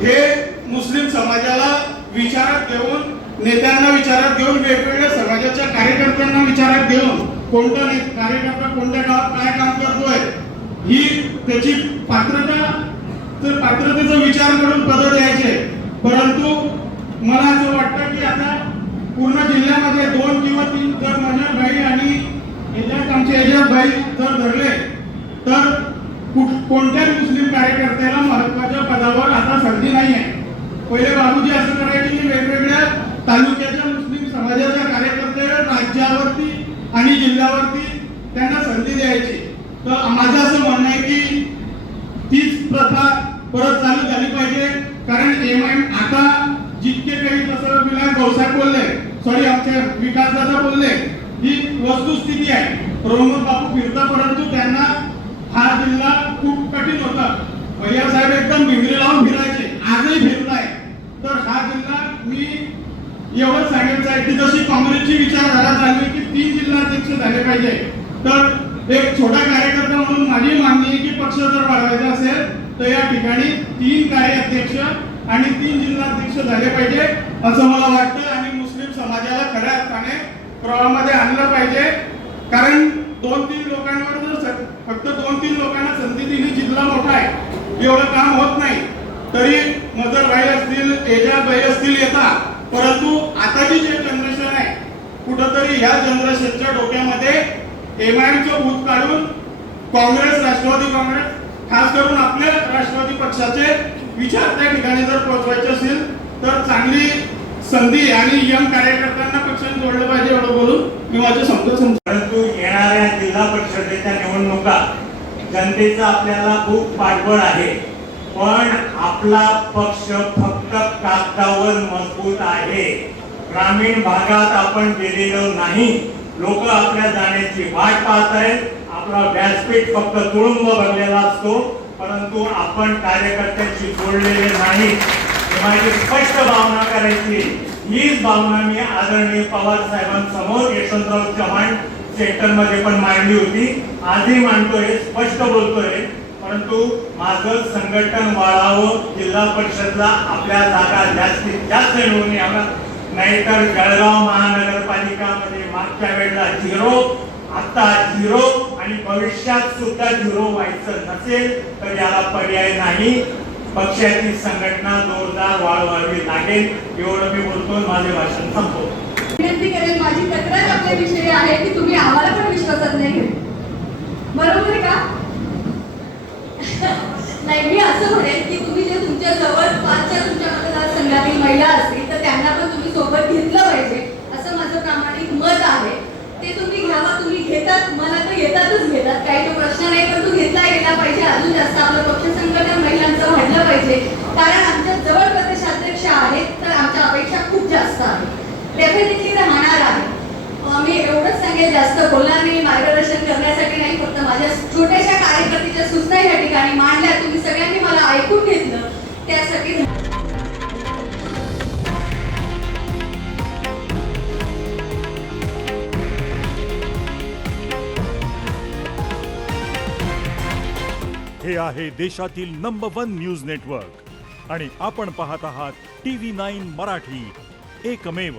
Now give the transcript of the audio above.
हे मुस्लिम समाजाला विचारात घेऊन, नेत्यांना विचारात घेऊन, वेगवेगळ्या समाजाच्या कार्यकर्त्यांना विचारात घेऊन कोणता कार्यकर्ता कोणत्या गावात काय काम करतोय ही त्याची पात्रतेचा विचार करून पद द्यायचे. परंतु मला असं वाटतं की आता पूर्ण जिल्ह्यामध्ये 2 किंवा 3 जर मनोहर भाई आणि आमचे एजाज भाई जर धरले तर कोणत्याच मुस्लिम कार्यकर्त्याला महत्वाच्या पदावर आता संधी नाही आहे. पहिले बाबूजी असं करायचे की वेगवेगळ्या तालुक्याच्या मुस्लिम समाजाच्या कार्यकर्त्याला राज्यावरती आणि जिल्ह्यावरती त्यांना संधी द्यायची. तर माझं असं म्हणणं आहे की तीच प्रथा परत चालू झाली पाहिजे. कारण एमआयएम आता जितके काही जसं विनायक भाऊसाहेब बोलले, सॉरी आमचे विकासदादा बोलले, ही वस्तुस्थिती आहे. प्रमोद बापू फिरता परंतु त्यांना हा जिल्हा खूप कठीण होता. भैया साहेब एकदम भिंगरी लावून फिरायचे, आजही फिरताय. तर हा जिल्हा मी एवढंच सांगायचं आहे की जशी काँग्रेसची विचारधारा चालली की 3 जिल्हाध्यक्ष झाले पाहिजे, तर एक छोटा कार्यकर्ता म्हणून माझी मागणी आहे की पक्ष जर वाढवायचा असेल तर या ठिकाणी 3 कार्याध्यक्ष आणि 3 जिल्हाध्यक्ष झाले पाहिजे असं मला वाटतं. आणि मुस्लिम समाजाला खऱ्या अर्थाने प्रवाहामध्ये आणलं पाहिजे. कारण 2-3 लोकांवर जर फक्त 2-3 लोकांना संधी दिली, जिल्हा मोठा आहे, एवढं काम होत नाही. तरी मजर भाई असतील, एजाज भाई असतील येतात. परंतु आताची जे जनरेशन आहे, कुठंतरी ह्या जनरेशनच्या डोक्यामध्ये एमआयएमचं भूत काढून काँग्रेस, राष्ट्रवादी काँग्रेस, खास करून आपल्या राष्ट्रवादी पक्षाचे विचार त्या ठिकाणी जर पोहोचवायचे असेल तर चांगली संधी आणि यंग कार्यकर्त्यांना पक्षाने जोडलं पाहिजे एवढं बोलून मी माझे शब्द संपवतो. परंतु येणाऱ्या जिल्हा परिषदेच्या निवडणुका जनतेचा आपल्याला खूप पाठबळ आहे. पण आपला पक्ष फक्त कागदावर मजबूत आहे. ग्रामीण भागात आपण गेलेलो नाही. लोक आपल्या जाण्याची वाट पाहत आहेत. आपला व्यासपीठ फक्त तुडुंब भरलेला असतो, परंतु आपण कार्यकर्त्यांशी जोडलेले नाही. माझी स्पष्ट भावना करायची. हीच भावना मी आदरणीय पवार साहेबांसमोर यशवंतराव चव्हाण सेंटर मध्ये पण मांडली होती. आजही मांडतोय, स्पष्ट बोलतोय. परंतु माझं संघटन वाढावं, जिल्हा परिषदला आपल्या जागा जास्तीत जास्त मिळवून यावं. नाहीतर जळगाव महानगरपालिकामध्ये मागच्या वेळेला 0, आता 0 आणि भविष्यात सुद्धा 0 व्हायचं नसेल तर याला पर्याय नाही. पक्षाची संघटना जोरदार वाढवावी लागेल. एवढं मी बोलतो, माझे भाषण संपवतो. विनंती करेल, माझी तक्रार आपल्याविषयी आहे की तुम्ही आम्हाला पण विश्वासात नाही घेत. बरोबर आहे का? नाही, मी असं म्हणेन की तुम्ही जे तुमच्या जवळपासच्या तुमच्या मतदारसंघातील महिला असतील तर त्यांना पण तुम्ही सोबत घेतलं पाहिजे असं माझं प्रामाणिक मत आहे. ते तुम्ही घ्यावा. तुम्ही घेतात, मला तर येतातच घेतात, काही तो प्रश्न नाही, पण तू घेतला गेला पाहिजे. अजून जास्त आपलं पक्ष संघटन महिलांचं वाढलं पाहिजे. कारण आमच्या जवळ प्रदेशाध्यक्ष आहेत तर आमच्या अपेक्षा खूप जास्त आहेत. डेफिनेटली राहणार आहे. मी एवढंच सांगेल, जास्त बोलणार नाही, मार्गदर्शन करण्यासाठी नाही, फक्त माझ्या छोट्याशा कार्यकर्त्याच्या सूचना या ठिकाणी मांडल्या. तुम्ही सगळ्यांनी मला ऐकून घेतलं त्यासाठी. हे आहे देशातील नंबर 1 न्यूज नेटवर्क आणि आपण पाहत आहात TV9 मराठी, एकमेव.